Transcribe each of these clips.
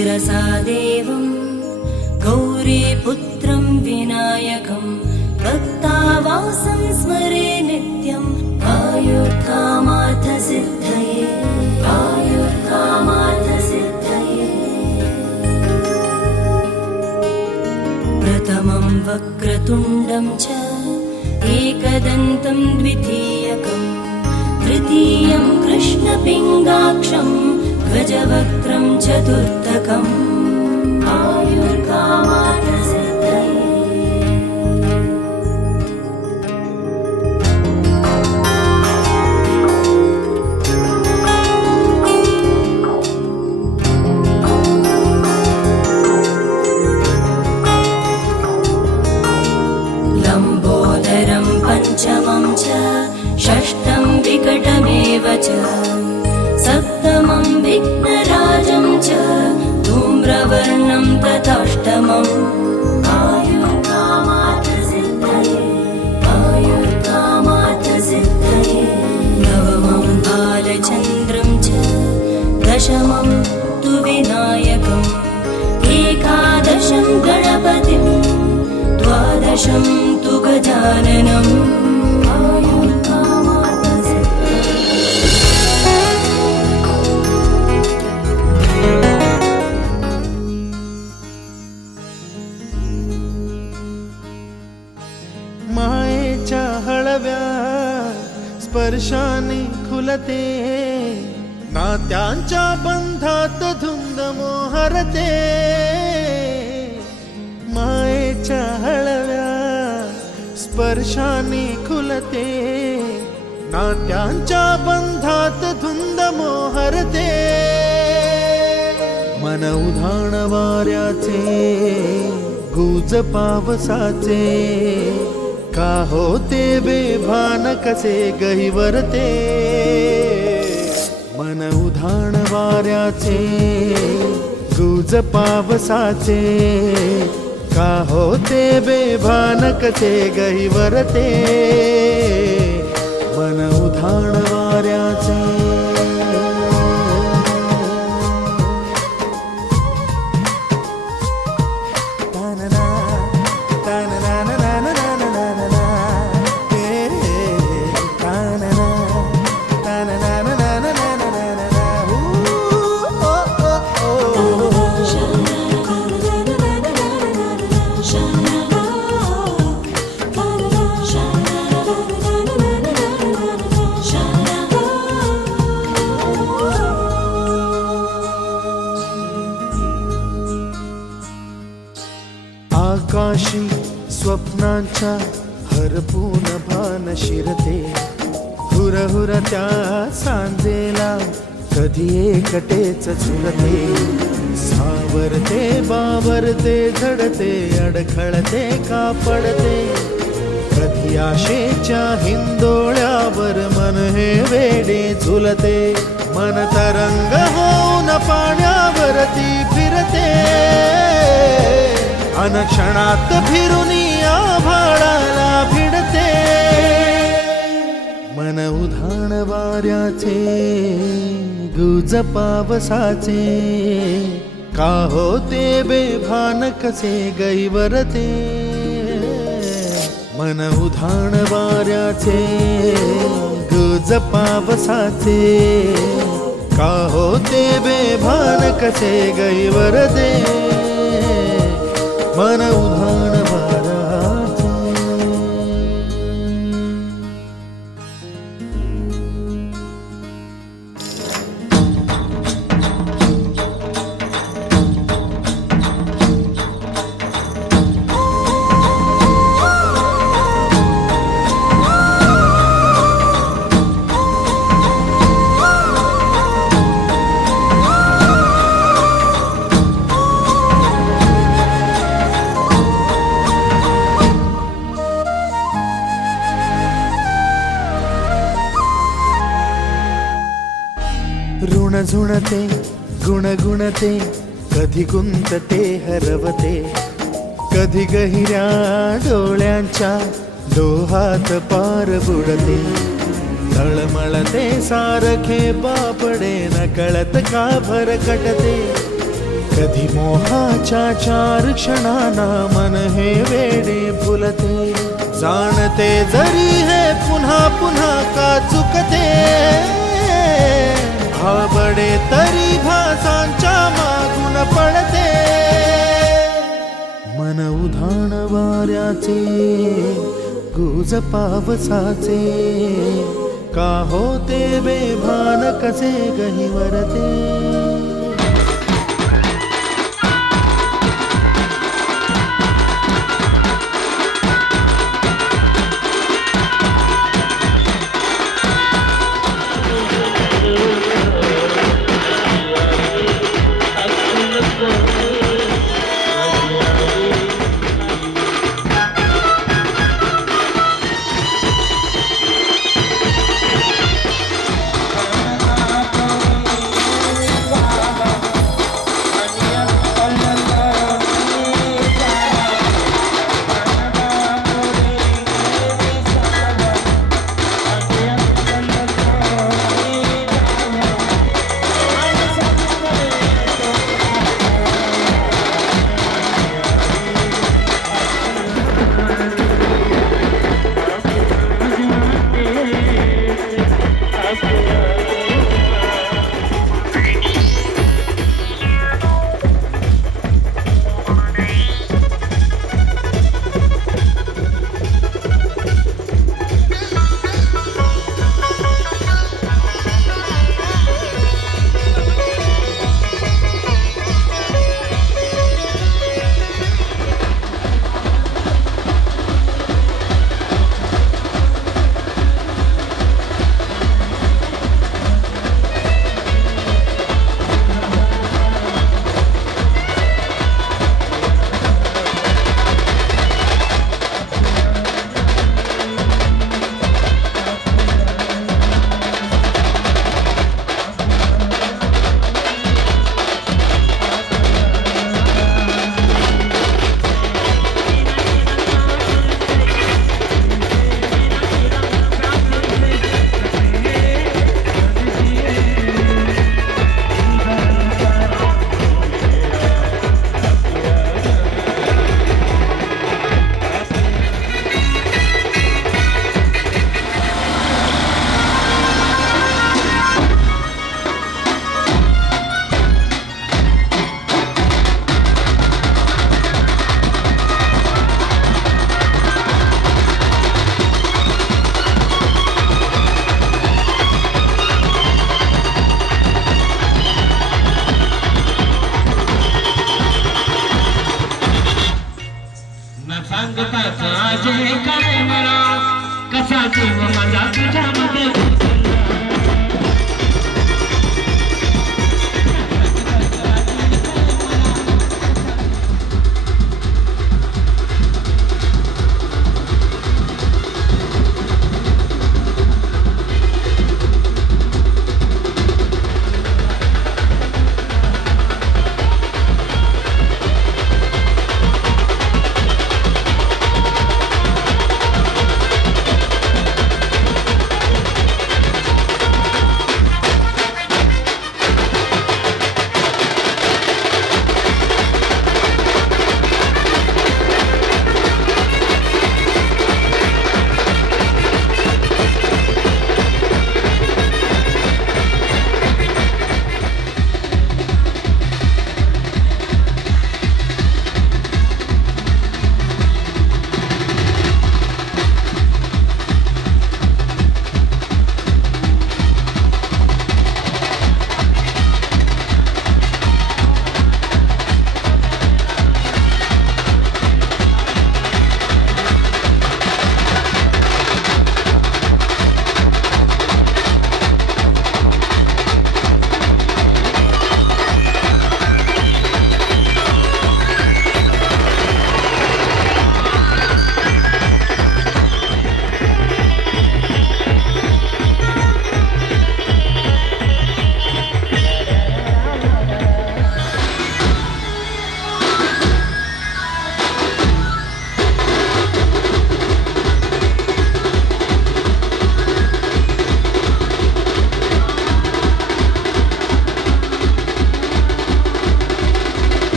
शिरसा देवं गौरीपुत्रं विनायकं भक्तावासं स्मरे नित्यं आयुर्कामार्थसिद्धये आयुर्कामार्थसिद्धये। प्रथमं वक्रतुण्डं च एकदन्तं द्वितीयकं तृतीयं कृष्णपिङ्गाक्षं गजवक्त्रं चतुर्थकम् आयुर्कामार्थसिद्धये। लम्बोदरं पञ्चमं च षष्ठं विकटमेव च सप्तमं विघ्नराजं च धूम्रवर्णं तथाष्टमम् आयुर्कामार्थसिद्धये आयुर्कामार्थसिद्धये। नवमं बालचन्द्रं च दशमं तु विनायकम् एकादशं गणपतिं द्वादशं तु गजाननम् मायेच्या हळव्या स्पर्शाने खुलते नात्यांच्या बंधात धुंद मोहरते। मायेच्या हळव्या स्पर्शाने खुलते नात्यांच्या बंधात धुंद मोहरते। मन उधाण वाऱ्याचे गुज पावसाचे का होते बेभान कसे गहिवरते। मन उधाण वाऱ्याचे गुज पावसाचे का होते बेभान कसे गहिवरते। मन उधाण वाऱ्याचे आकाशी स्वप्नांच्या हरपून भान शिरते हुरहुर त्या सांजेला कधी एकटेच झुलते। सावरते बावरते झडते अडखळते का पडते कधी आशेच्या हिंदोळ्यावर मन हे वेडे झुलते। मन तरंग होऊन पाण्यावरती फिरते अनक्षणात फिरुनी आभाळाला भिडते। मन उधाण वाऱ्याचे गुज पावसाचे का होते बेभान कसे गैवरते। मन उधाण वाऱ्याचे गुज पावसाचे का होते बेभान कसे गैवरते। मन उधाण वाऱ्याचे ऋण झुणते गुणगुणते कधी गुंतते हरवते कधी गहिऱ्या डोळ्यांच्या डोहात पार बुडते तळमळते सारखे बापडे न कळत का भरकटते कधी मोहाच्या चार क्षणांना मन हे वेडे फुलते, जाणते जरी हे पुन्हा पुन्हा का चुकते, आवडे तरी भासांच्या मागून पडते, मन उधाण वाऱ्याचे गुज पावसाचे, का होते बेभान कसे गहिवरते. कसा जीव माझा तुझ्यामध्ये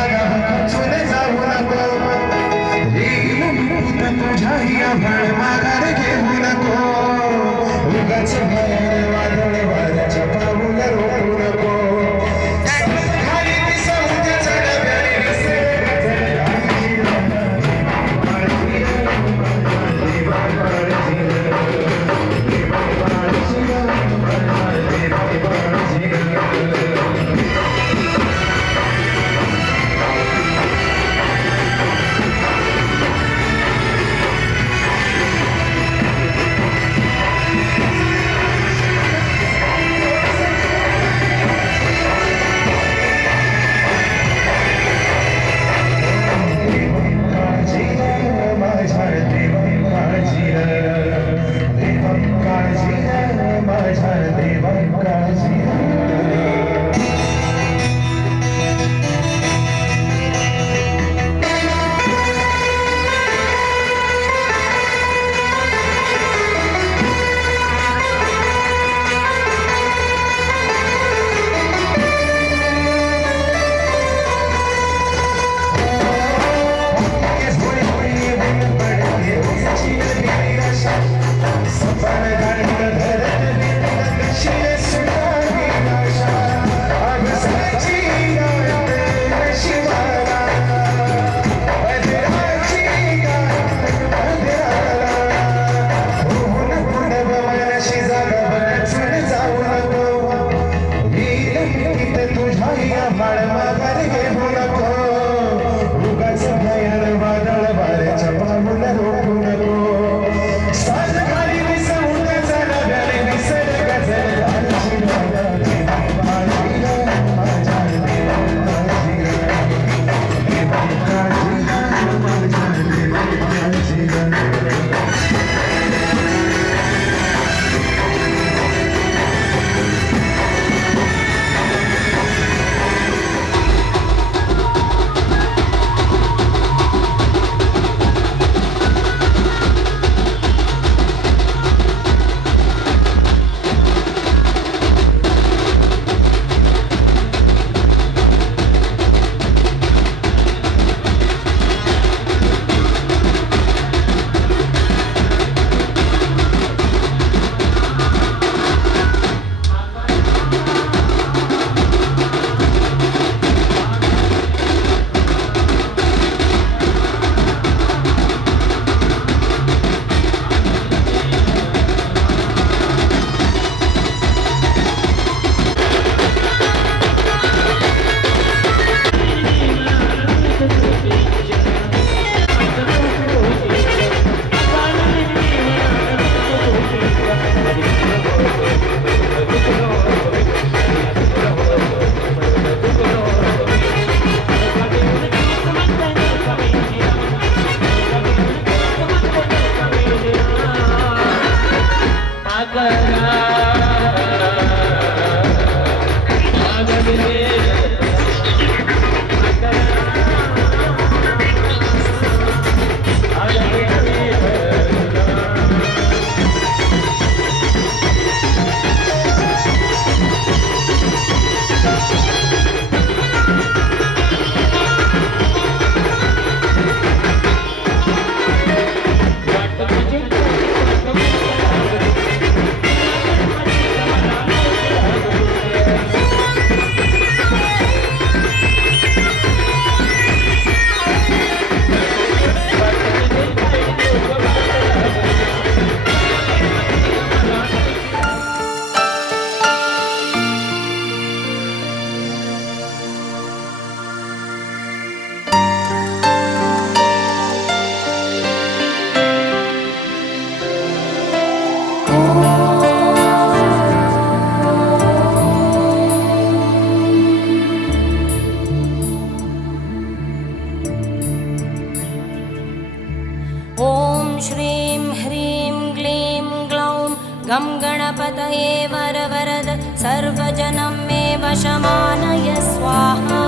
जागा खचून जाऊ नको तुझ्या आभाळ माघार घेऊ नको उगाच भयान वादळ वाऱ्याच्या पाऊल रोवू नको खाली दिसवण्याच्या डब्याने गं गणपतये वरवरद सर्वजनं मे वशमानय स्वाहा।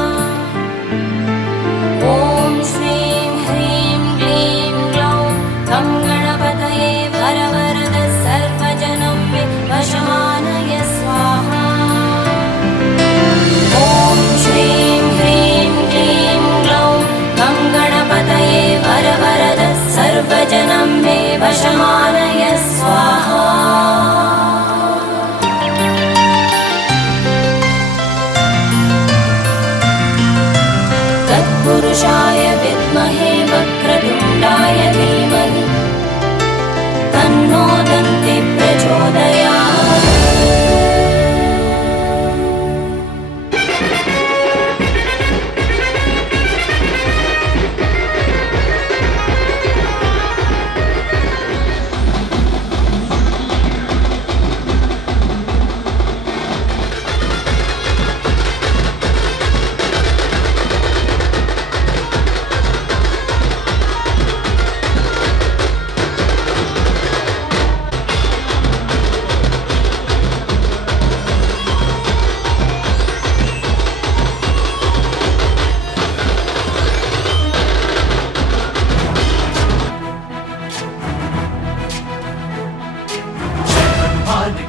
ॐ श्रीं ह्रीं क्लीं ग्लौं गं गणपतये वरवरद सर्वजनं मे वशमानय स्वाहा। ॐ श्रीं ह्रीं क्लीं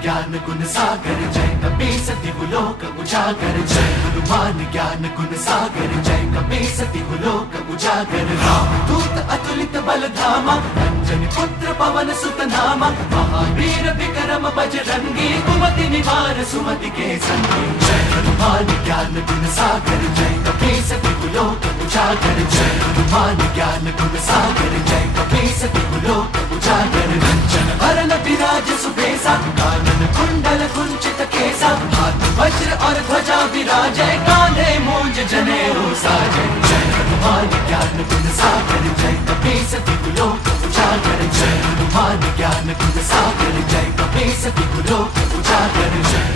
ज्ञान गुण सागर जय कपीस दिवलोक उजागर जय हनुमान ज्ञान गुण सागर जय कपीस दिवलोक उजागर राम दूत अतुलित बल धामा अंजनी पुत्र पवन सुत नामा महावीर विक्रम बजरंगी कुमति निवार सुमति के संगी जय हनुमान ज्ञान गुण सागर जय कपीस दिवलोक उजागर जय हनुमान ज्ञान गुण सागर जय कपीस दिवलोक उजागर रंजन भरन विराज सुबेसा कानन कुंडल कुंचित केसा हाथ वज्र और ध्वजा विराजय कांधे मूंज जनेऊ साजय जय हनुमान ज्ञान गुण सागर जय कपीस दिवलोक उजागर जय हनुमान ज्ञान गुण सागर जय कपीस दिवलोक उजागर जय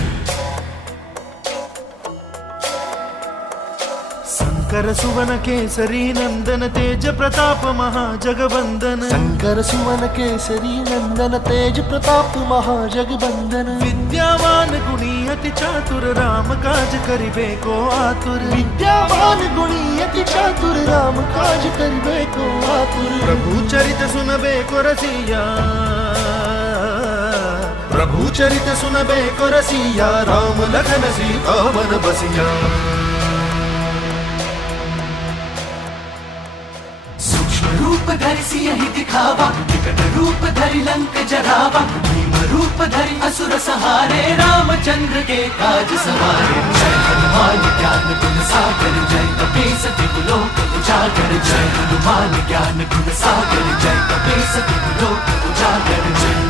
शंकर सुवन केसरी नंदन तेज प्रताप महाजगवंदन शंकर सुवन केसरी नंदन तेज प्रताप महाजगबंदन विद्यावान गुणी अति चातुर राम काज करिबे को आतुर विद्यावान गुणी अति चातुर राम काज करिबे को आतुर प्रभु चरित सुनबे को रसिया प्रभु चरित सुनबे को रसिया राम लखन सीता वन बसिया रूप धरि सियहि दिखावा विकट रूप धरि लंक जरावा भीम रूप धरि असुर सहारे रामचंद्र के काज सवारे जय हनुमान ज्ञान गुण सागर जय कपीस दिवलोक उजागर जय हनुमान ज्ञान गुण सागर जय कपीस दिवलोक उजागर जय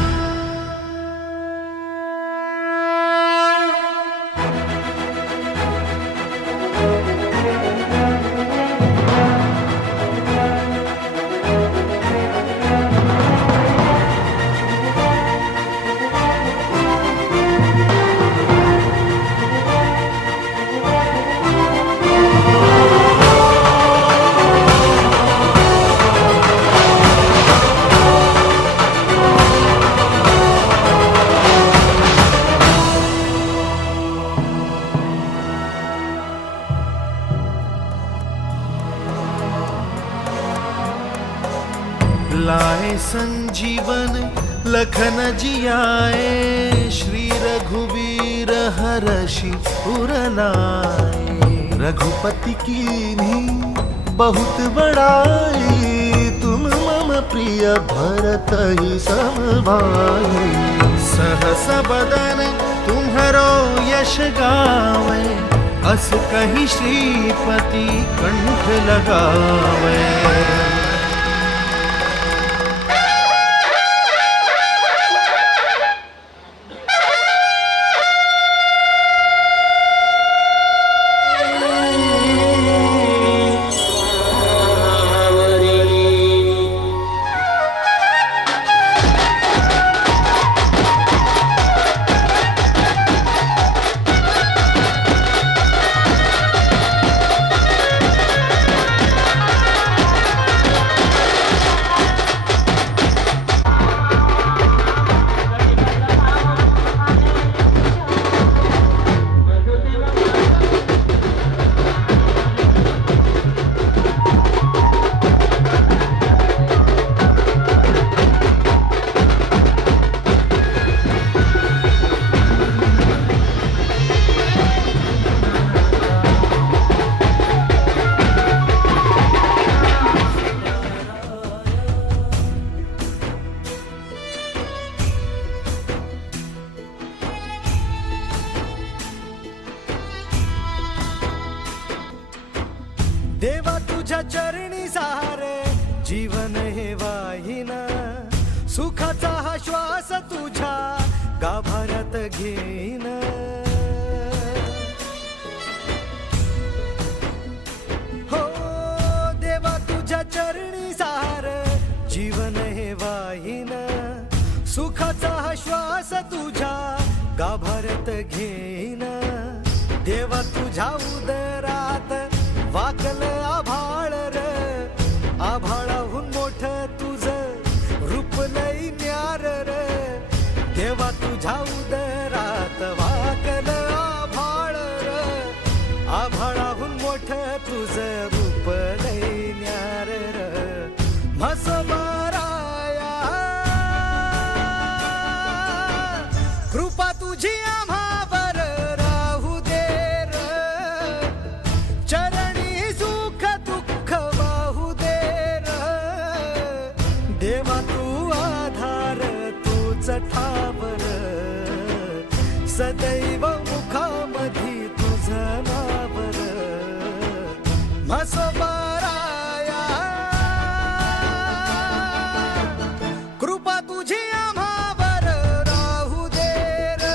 लाए संजीवन लखन जियाए श्री रघुवीर हरषि उर लाए रघुपति कीन्ही बहुत बड़ाई तुम मम प्रिय भरत ही समभाई सहस बदन तुम्हरो यश गावे अस कहीं श्रीपति कंठ लगावे देवा तुझ्या चरणी सारे जीवन हे वाहिना सुखाचा हा श्वास तुझ्या गाभाऱ्यात घेईन हो देवा तुझ्या चरणी सारे जीवन हे वाहिन सुखाचा हा श्वास तुझ्या गाभाऱ्यात घेईन देवा तुझ्या उदरात वाकल आभाळ र आभाळाहून मोठ तुझ रूप लई न्यार र देवा तुझ्या उदरात वाकल आभाळ र आभाळाहून मोठ तुझ रूप लई न्यार र म्हसोबाराया कृपा तुझी आम्हावर राहू दे र, चरणी सुख दुःख वाहू दे र, देवा तू आधार तूच ठावर, सदैव मुखामधी तुझं नावर, म्हसोबाराया कृपा तुझी आम्हावर राहू दे र.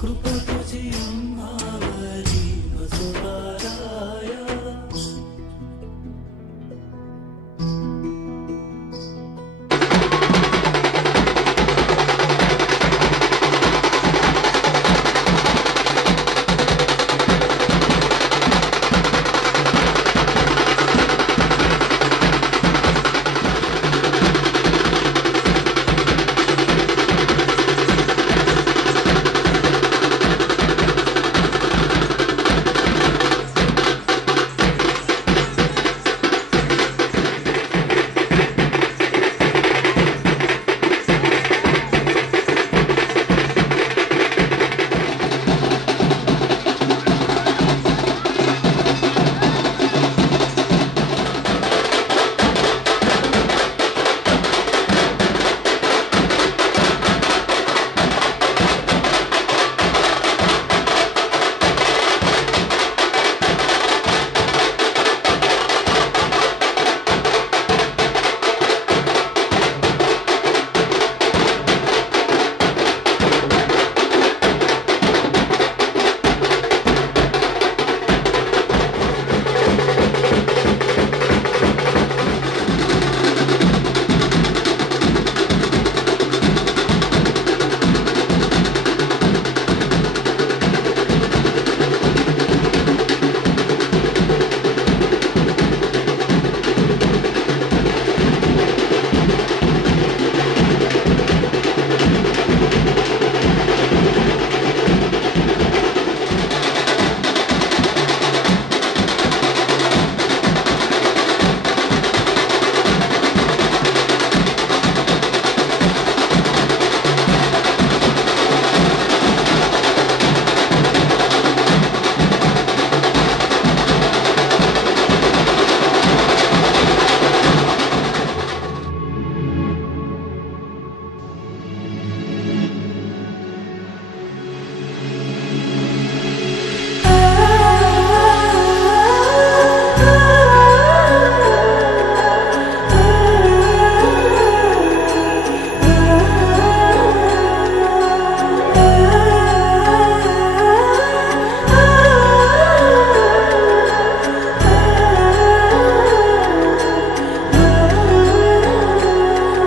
कृपा तुझी आम्हावरी म्हसोबाराया.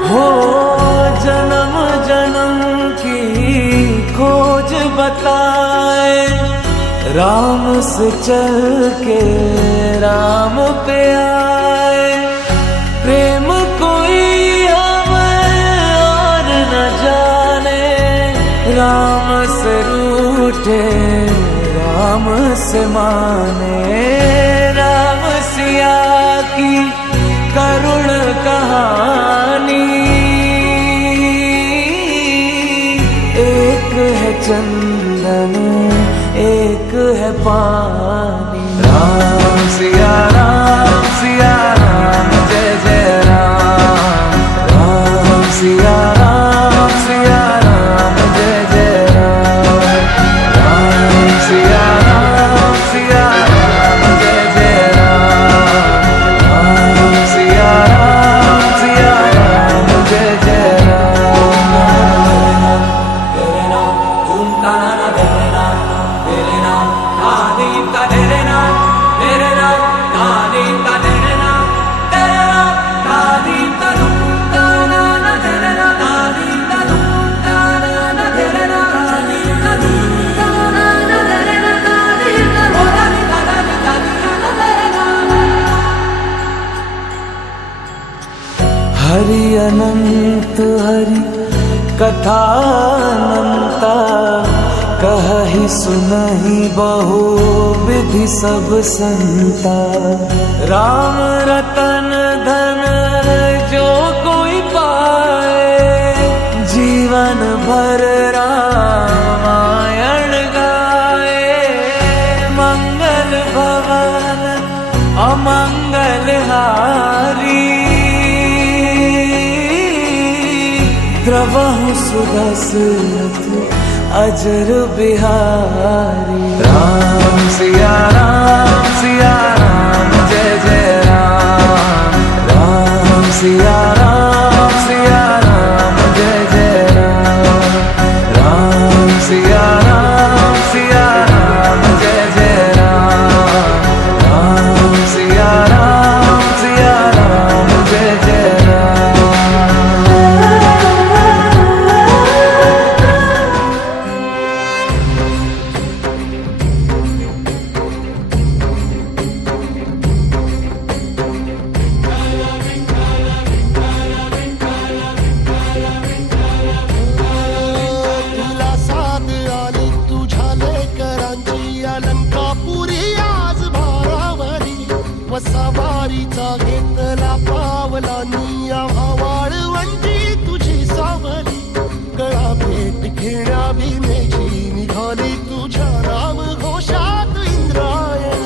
हो जन्म जन्म की खोज बताए, राम से चल के राम पे आए. प्रेम कोई हमें और न जाने, राम से रूठे राम से माने. राम सिया की करुण कहानी, एक है चंदन एक है पानी. राम सिया राम जय जय राम. राम सिया राम जय जय राम. राम सिया राम जय जय राम. राम सिया राम जय जय राम. तेरे नाम घूमता ना तेरे नाम आदि का तेरे नाम आदि का तेरे नाम आदि का घूमता ना तेरे नाम आदि का घूमता ना तेरे नाम आदि का घूमता ना तेरे नाम आदि का तेरे नाम. हरि अनंत हरि कथा अनंता, कहि सुनहि बहु विधि सब संता. राम रतन धन प्रभु सुदशरथ अजर बिहारी राम सिया राम जय जय राम राम सिया राम जय जय राम राम सिया राम जय जय राम राम सिया राम जय जय राम। तुला साथ आली तुझ्या लेकरांची अलंकापुरी आज भारावरी वसावारीचा घेतला पावला निया वाळवंटी तुझी सावली गळा भेट घेण्या भीमेची निघाली तुझ्या राम घोषात इंद्रायणी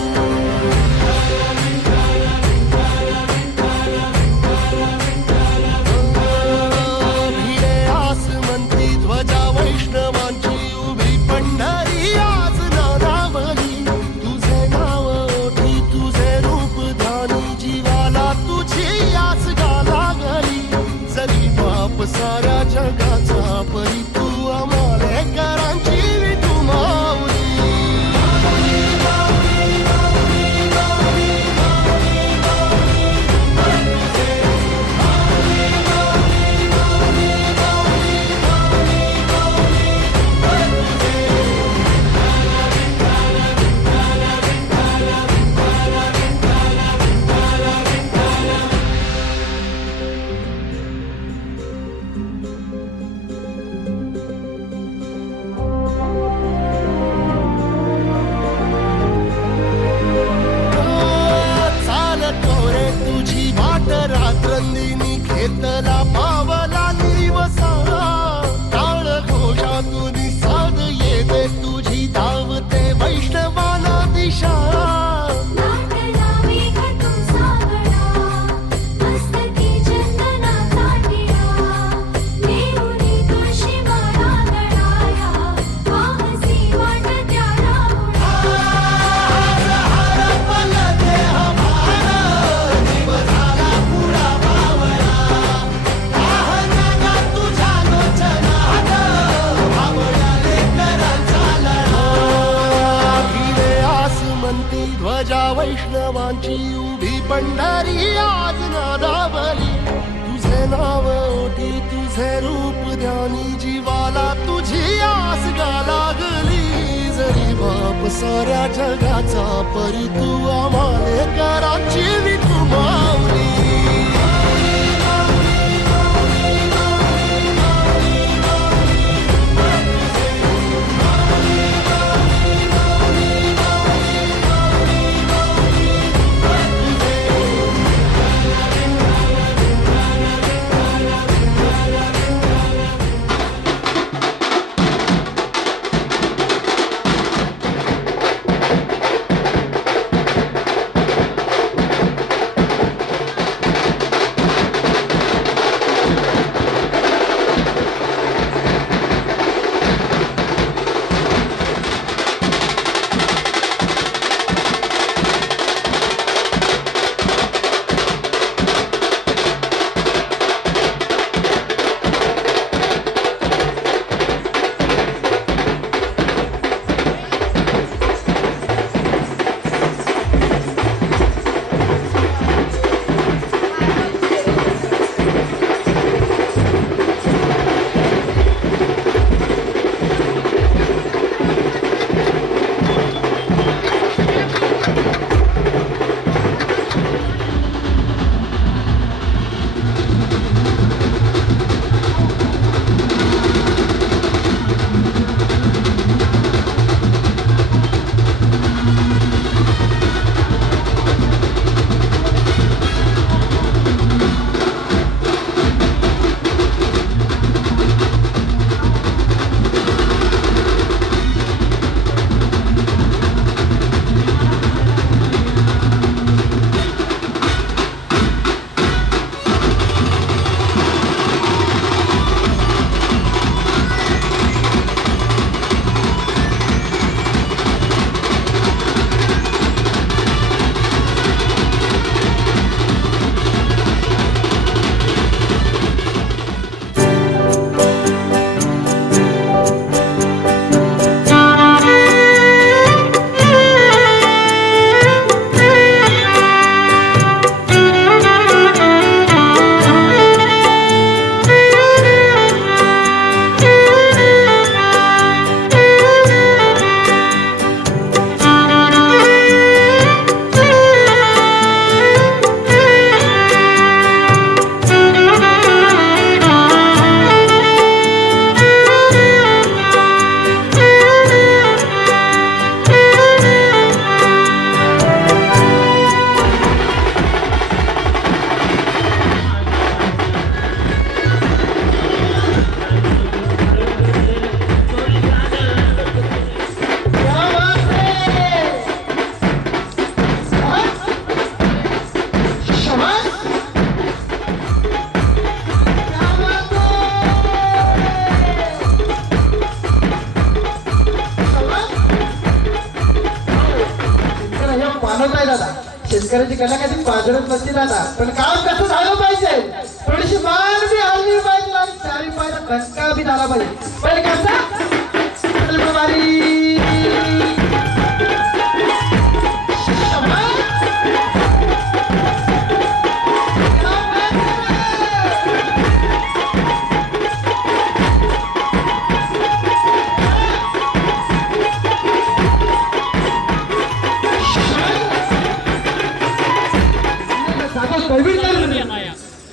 भिडे आसमंती ध्वजा वैष्णवांची उभी पंढरी आज नानावली तुझे नाव ओठी तुझे रूप ध्यानी जीवाला तुझी आस गाला गली जरी बाप साऱ्या जगाचा परी तू आम्हाले करांची विठू माऊली चालतो रे तुझी वाट रात्रंदिनी घेतला पावला निवसा टाळ घोषातून साध येते तुझी धावते वैष्णवाला दिशा भिडे आसमंती ध्वजा वैष्णवांची उभी पंढरी आज नादावली तुझे नाव ओठी तुझे रूप ध्यानी जीवाला तुझी आस गा लागली जरी बाप साऱ्या जगाचा परी तू आम्हाले कराची विठू माऊली शेतकऱ्याची कला कधी बाजारात नसते दादा, पण काम कसं झालं पाहिजे, थोडीशी मान बी हलली पाहिजे आणि चारी पाहिजे धक्का बी झाला पाहिजे. पण कसा बारी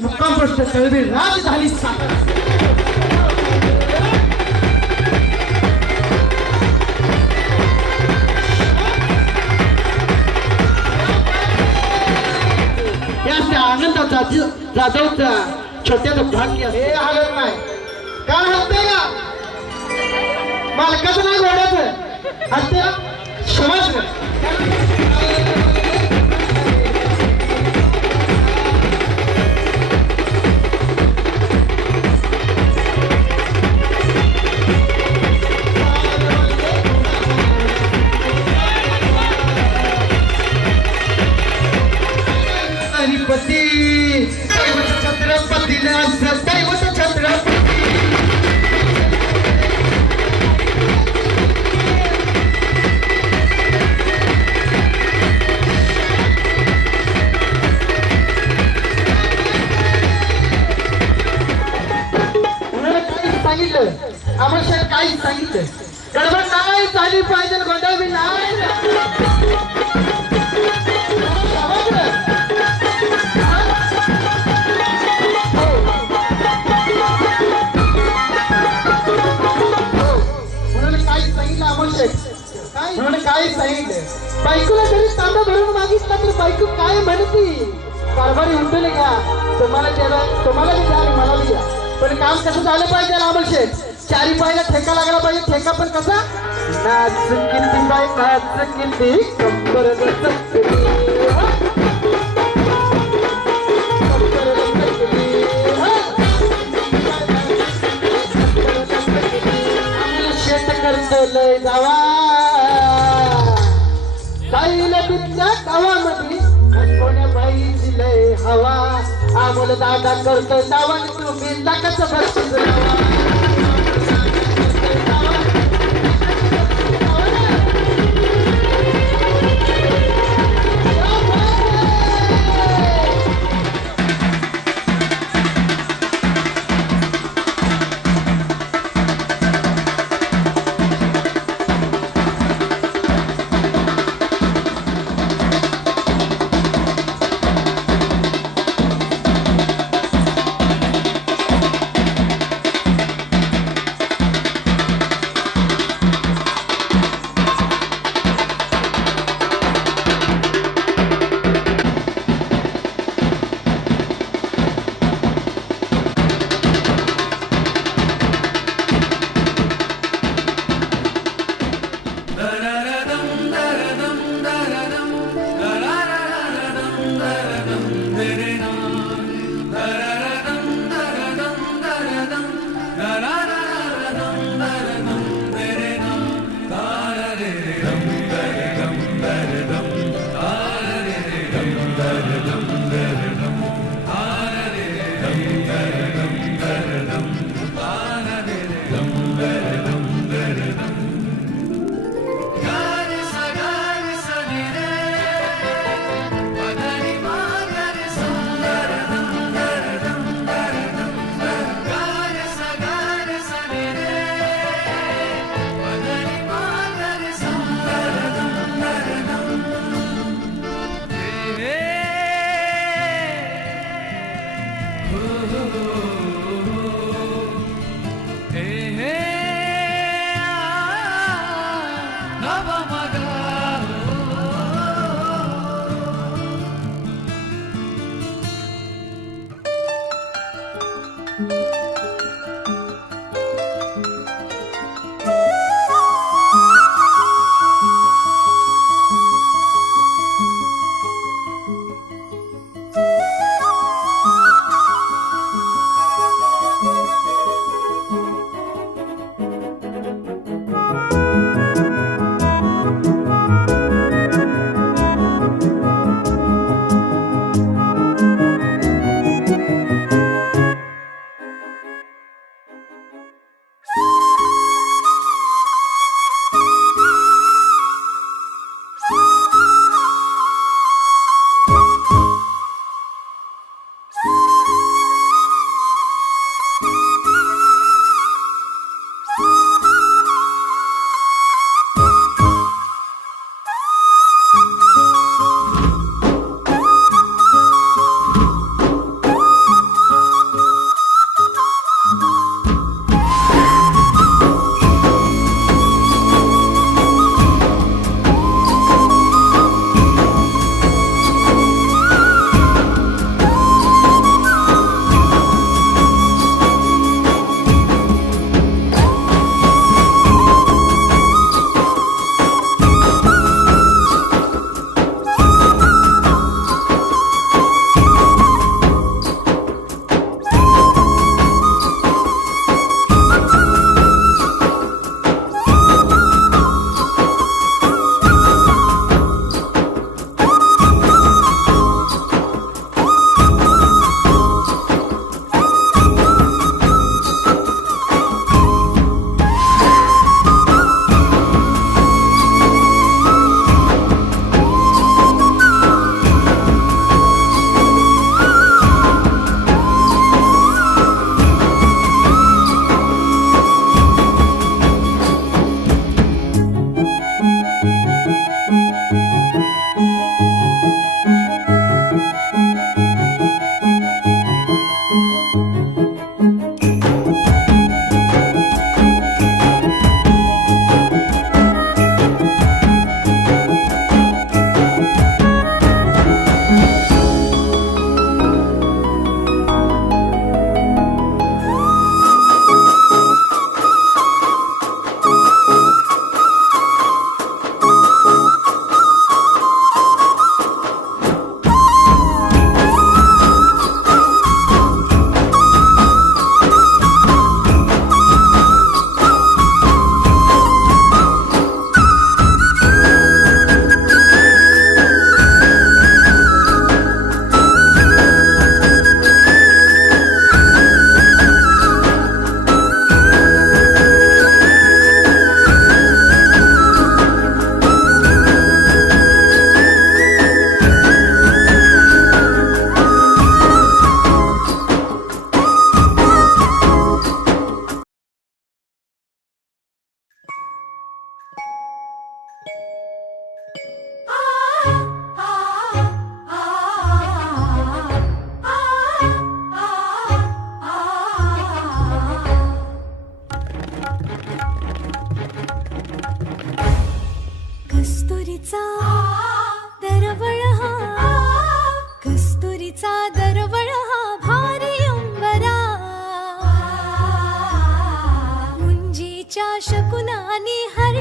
मुक्काम प्रश्न तळवीर राज झाली साखर. या आनंदाचा जाधवचा छोट्याचं भाग्य हे हलत नाही. काय हलते का मालकाचं नाही घोड्याचं हलते समाज. छत्रपती दैवत छत्रपती सांगितलं आम्हाला काही सांगितलं गडबड नाही झाली पाहिजे गोंधळ बी नाही. म्हणून काय सांगितलं बायकोला जरी तांबा भरून मागितला तर बायको काय म्हणती कारभारी उठले का तुम्हाला द्या तुम्हाला बी द्या आणि मला बी द्या. पण काम कसं झालं पाहिजे रामल शेठ, चारी पायला ठेका लागला पाहिजे. ठेका पण कसा नाच किंती बाय नाच किंती कंबर शेट करतो लय जावा साईला तुमच्या गावामध्ये कोण्या बाईची लय हवा आम्हाला दादा करतो जावा तुम्ही नकाच बस.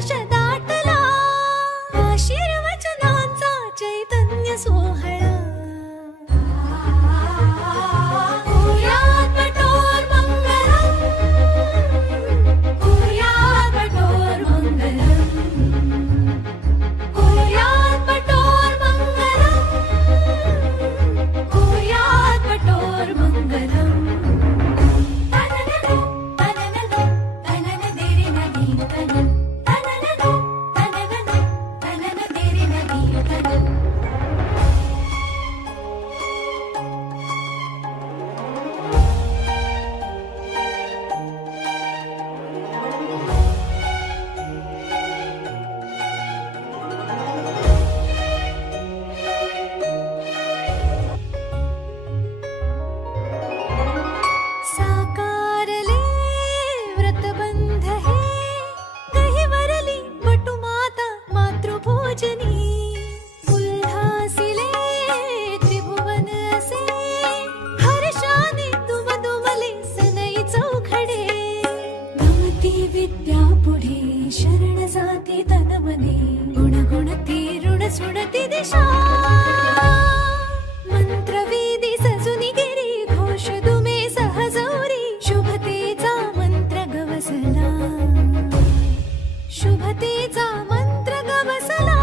हर्ष दाटला आशीर्वचनांचा चैतन्य सोहळा कुर्यात् बटोर्मङ्गलम् कुर्यात् बटोर्मङ्गलम् कुर्यात् बटोर्मङ्गलम् कुर्यात् बटोर्मङ्गलम् तनननु तनननु तननदिरि नदी तनन तनननु तनननु तननदिरि नदी तनन साकारले व्रतबंध हे दहिवरली वटुमाता मातृभोजनी उल्हासिले त्रिभुवन असे हर्षाने दुमदुमले सनई चौखडे गमती विद्या पुढे शरण जाती तन मने गुणगुणती ऋण सुणती दिशा मंत्रवेदी सजुनी गिरी घोष दुमे सहजौरी शुभतेचा मंत्र गवसला शुभतेचा मंत्र गवसला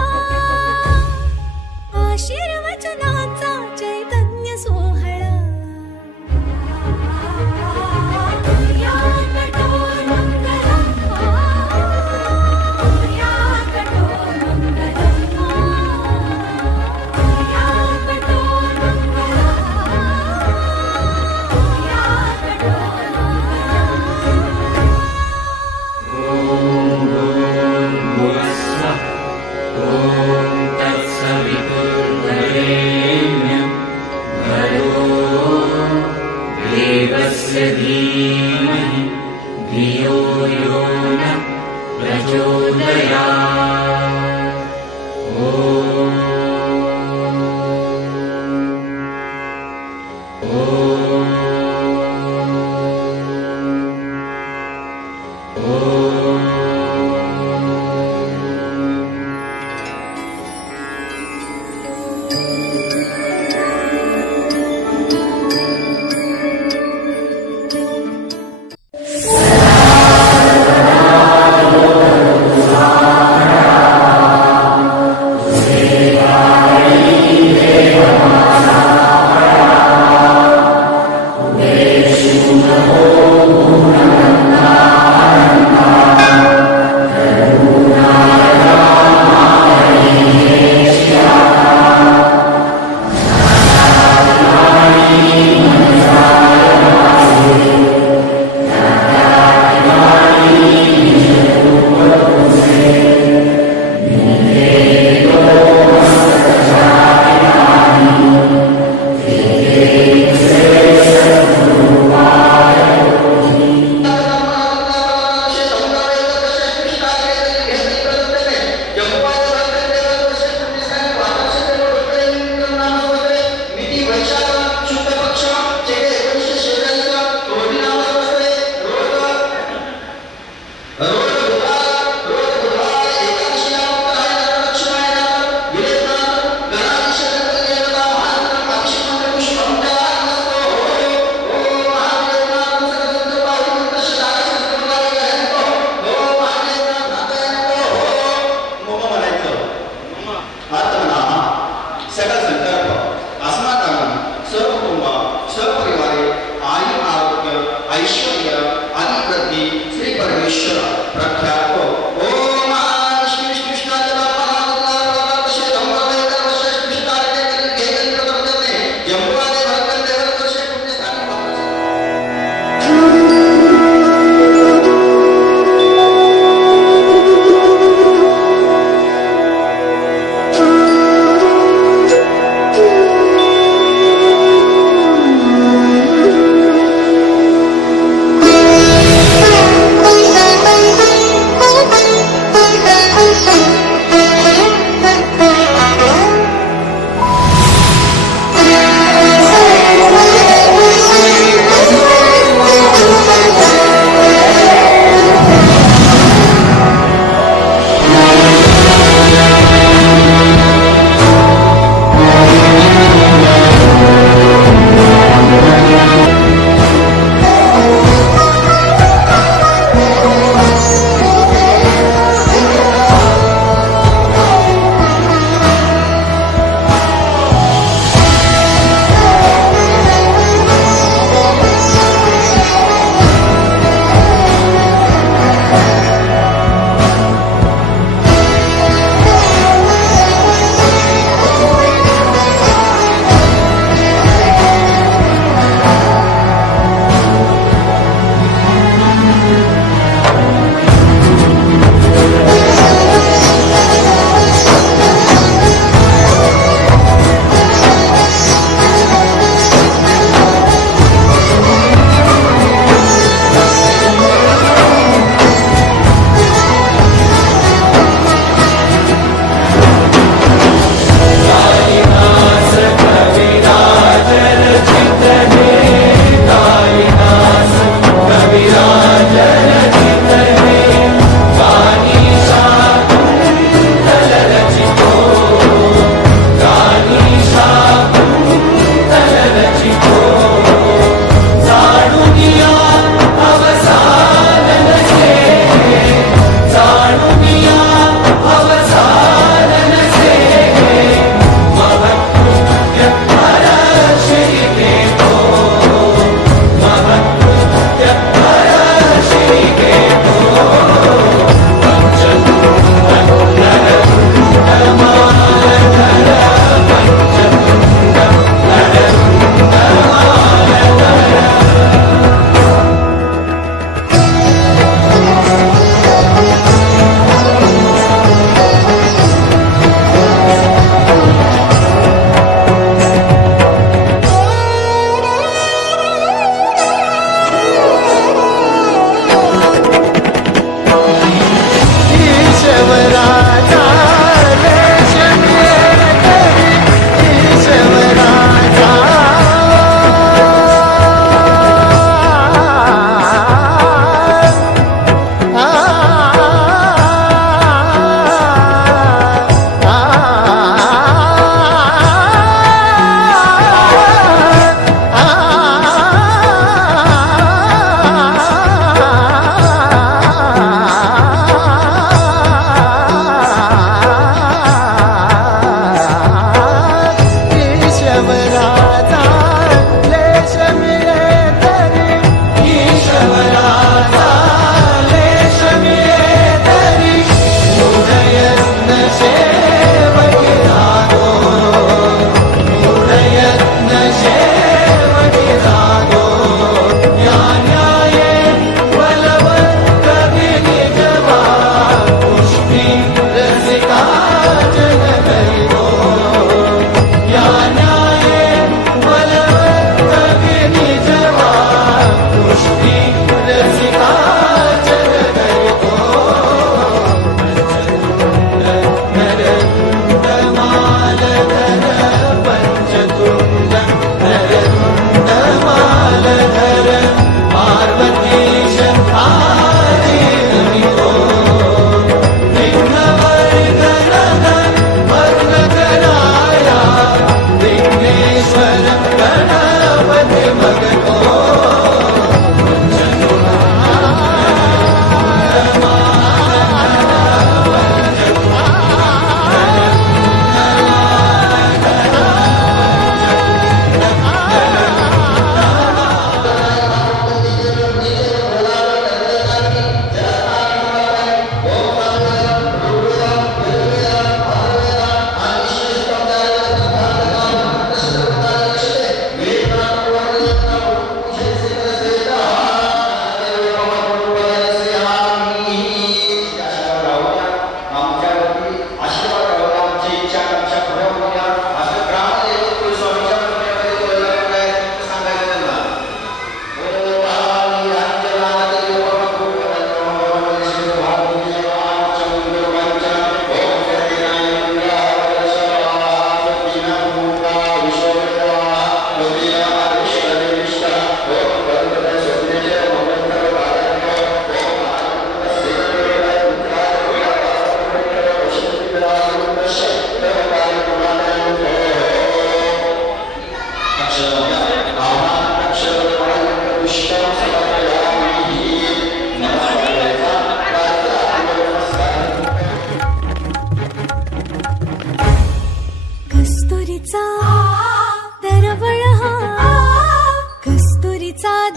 आशीर्वचनांचा चैतन्य सोहळा कुर्यात् बटोर्मङ्गलम् कुर्यात् बटोर्मङ्गलम् कुर्यात् बटोर्मङ्गलम् कुर्यात् देवस्य धीमहि धियो यो न प्रचोदयात्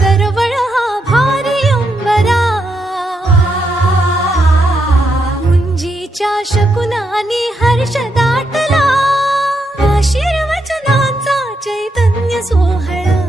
दरवळ हा भारी अंबरा मुंजीच्या शकुनानी हर्ष दाटला आशीर्वचनांचा चैतन्य सोहळा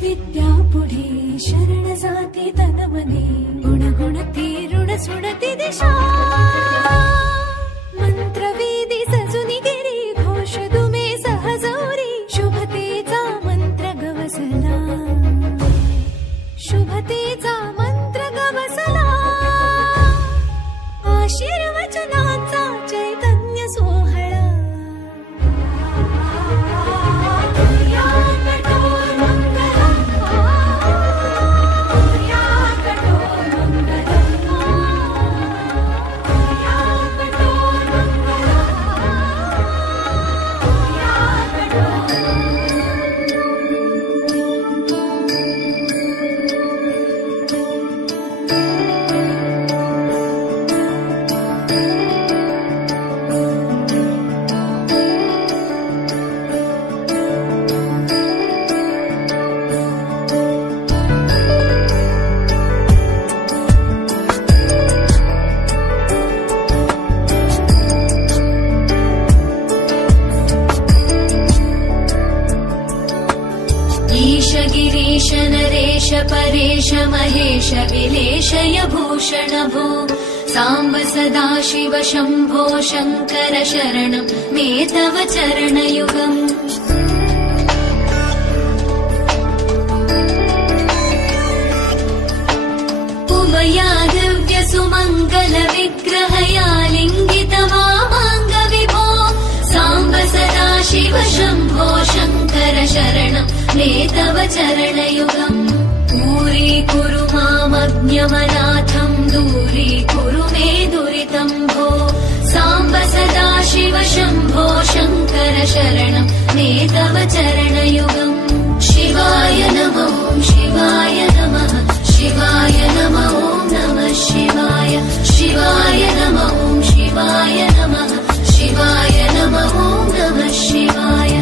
विद्या पुढे शरण जाती तन मने गुण गुणती ऋण सुणती दिशा मंत्रवेदी सजुनी गिरी घोष दुमे सहजौरी शुभतेचा मंत्र गवसला शुभतेचा मंत्र गवसला आशीर्वचनाचा चैतन्य सोहळा गिरीश नरेश परेश महेश विलेशय भूषण भो सांब सदा शिव शंभो शंकर शरणं मे तव चरणयुगम् उमया दिव्य सुमङ्गल विग्रहया लिङ्गित वामाङ्ग विभो सांब सदा शिव शंभो शंकर शरणं मे तव चरणयुगम् दूरीकुरु मामज्ञमनाथं दूरीकुरु मे दुरितं भो सांब सदा शिव शंभो शंकर शरणं मे तव चरणयुगम् शिवाय नमः शिवाय नमः शिवाय नमः ॐ नमः शिवाय शिवाय नमः ॐ शिवाय नमः शिवाय नमः ॐ नमः शिवाय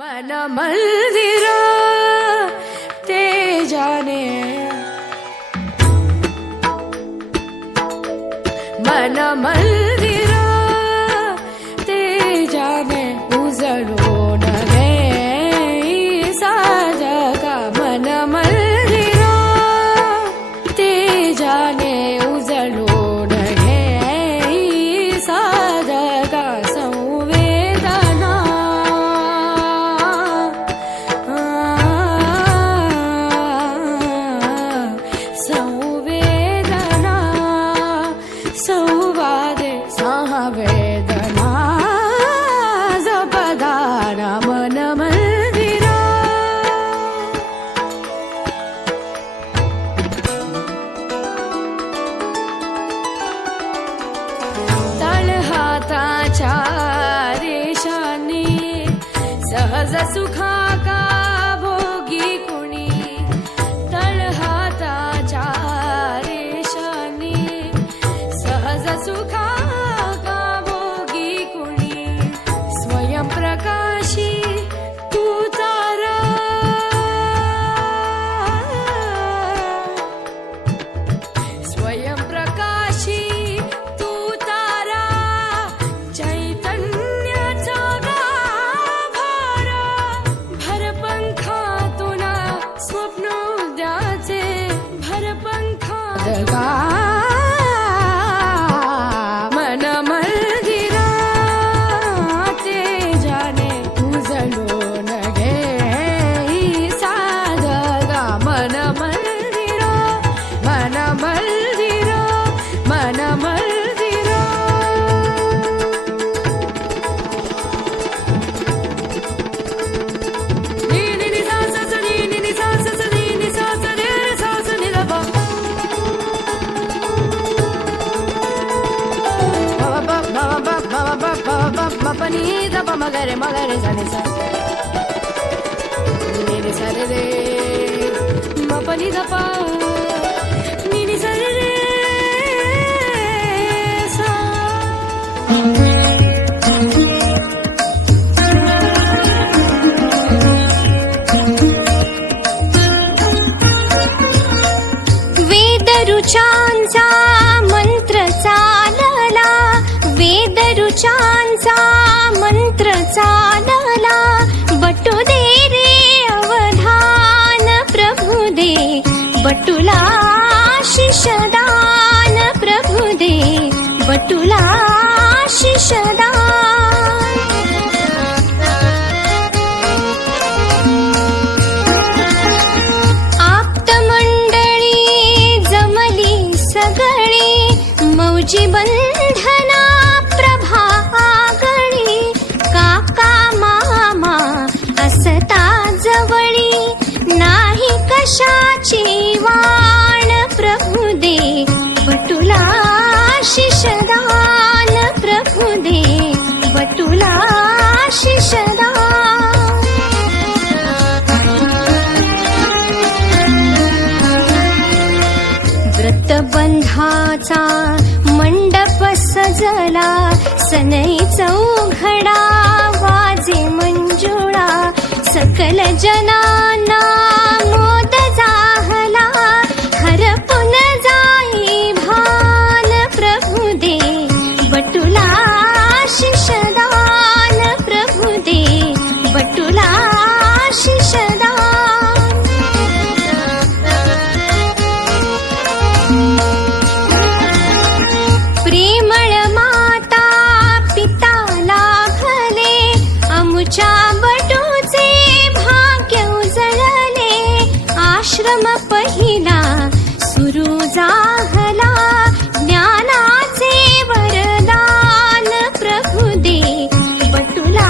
मन मंदिर ते जाने मन मंदिर ते जाने उजळून घे साजगा मन मंदिर ते जाने उजळून घे साजगा संवेदना संवादे सहवेदना जपदान मन मंदिरा तळहाताच्या रेषांनी सहज सुखा का भोगी कुणी तळहाताच्या रेषांनी सहज सुखा का भोगी कुणी स्वयं प्रकाशी तू तारा स्वयं प्रकाशी तू तारा चैतन्याचा गाभारा साधगा मन मंदिरा ते जाने उजलो नगे साधगा मन मंदिरा मन मंदिरा मन मंदिरा नी नी नी सा सा सा नी नी नी सा सा सा नी नी सा सा रे रे सा सा नी दा ba ba ba ba ba ba ba ba ba pa ni da pa magare sa ni sa ni ni sa re re ma pa ni da pa ni ni sa re re sa वेदरुचांचा मंत्र चालला वेदरुचांचा मंत्र चालला बटू दे रे अवधान प्रभु दे बटूला शिषदान प्रभु दे बटूला शिषदान मौजी बंधना प्रभागळी काका मामा असता जवळी नाही कशाची वाण प्रभु दे बटूला शिषदान प्रभु दे बटूला शिषदान व्रतबंधाचा मंडप सजला सनई चौघडा वाजे मंजुळा सकल जनांना मोद जाहला हरपून जाई भान प्रभु दे बटूला शिषदान प्रभु दे बटूला शिषदान प्रेमळ माता पिता लाभले अमुच्या बटूचे भाग्य उजळले आश्रम पहिला सुरू जाहला ज्ञानाचे वरदान प्रभु दे बटूला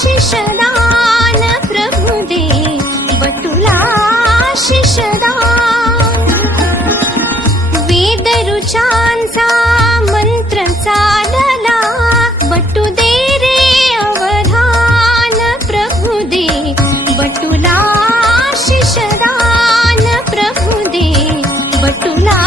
शिषदान प्रभु दे बटूला शिषदान वेदरुचांचा मंत्र चालला बटू दे रे अवधान प्रभु दे बटूला शिषदान प्रभु दे बटूला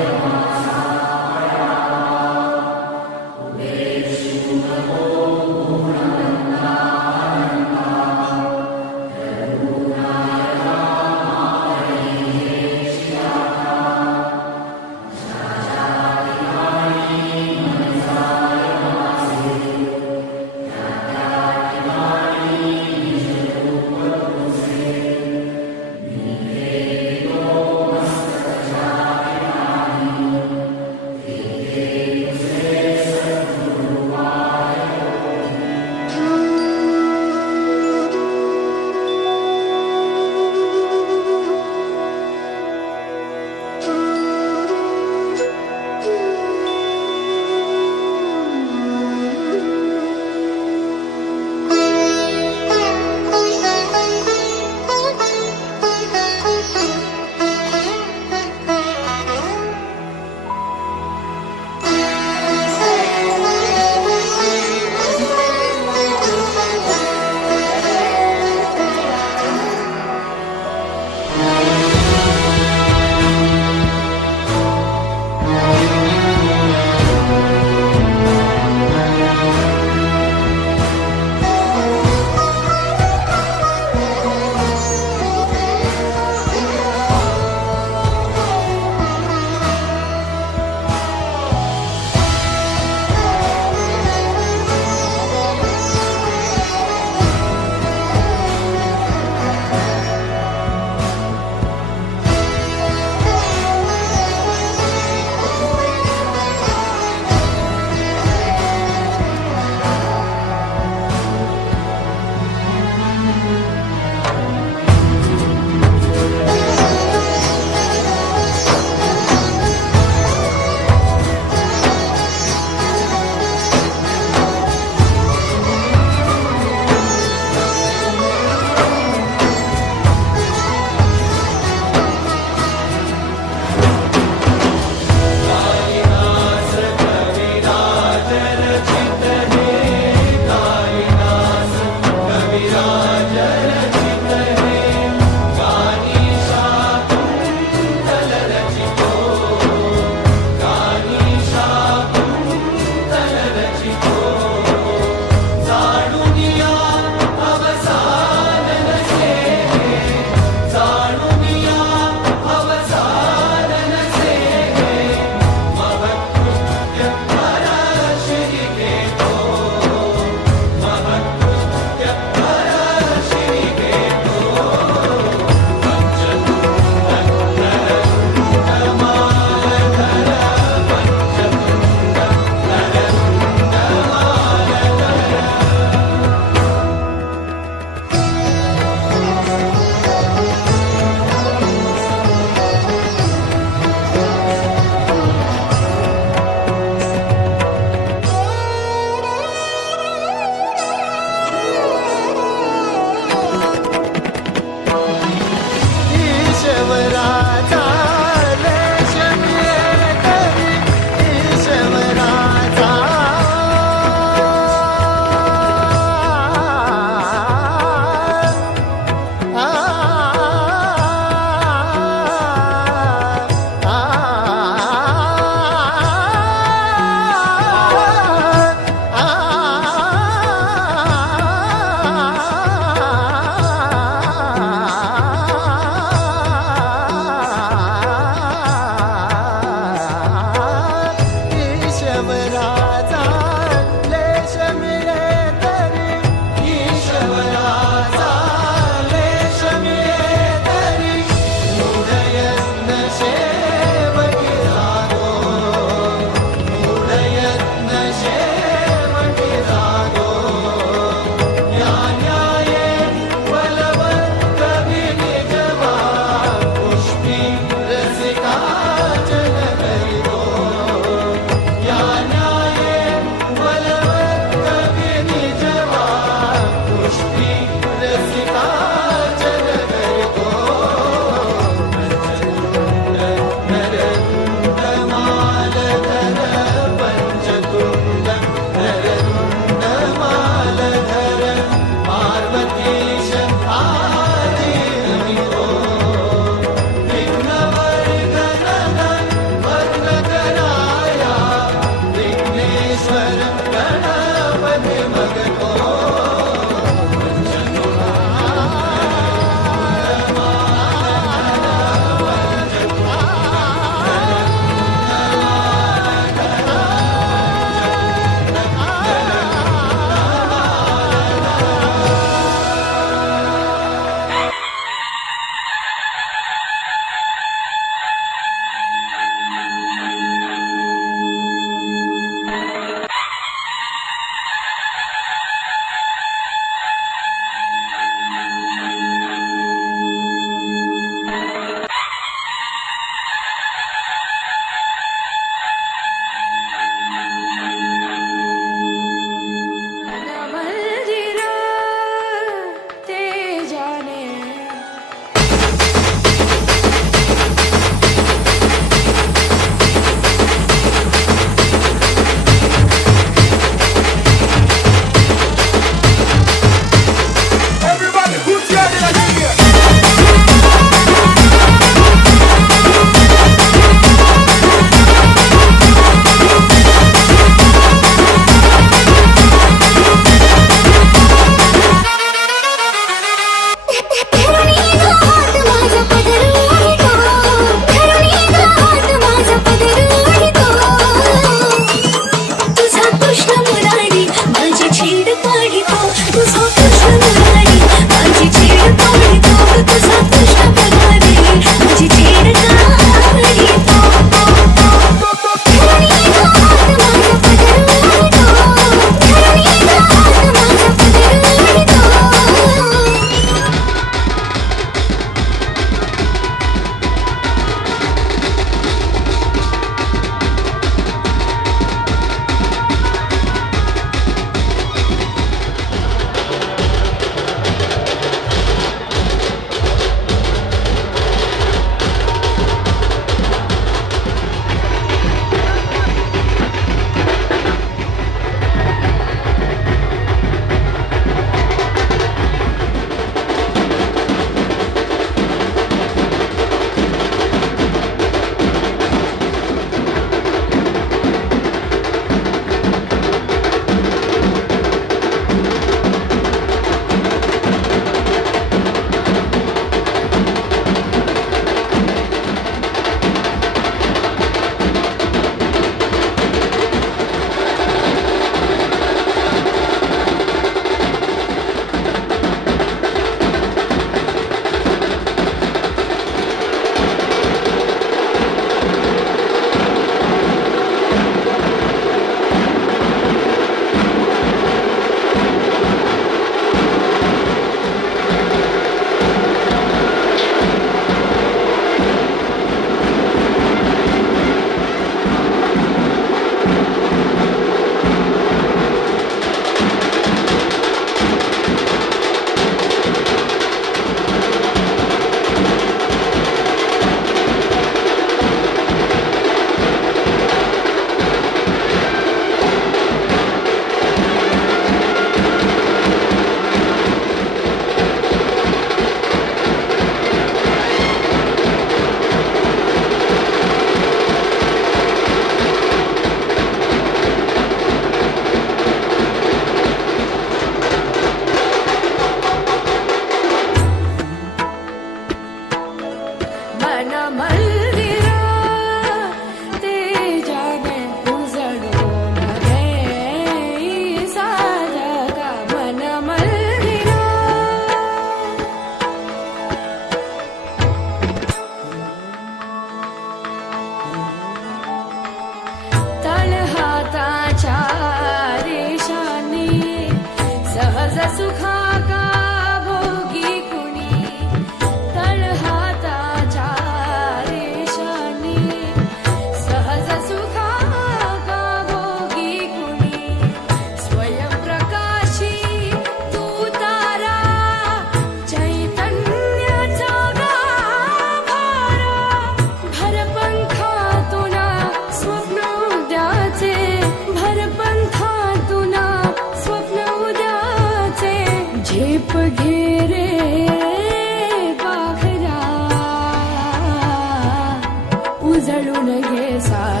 सांभाळून घे सारे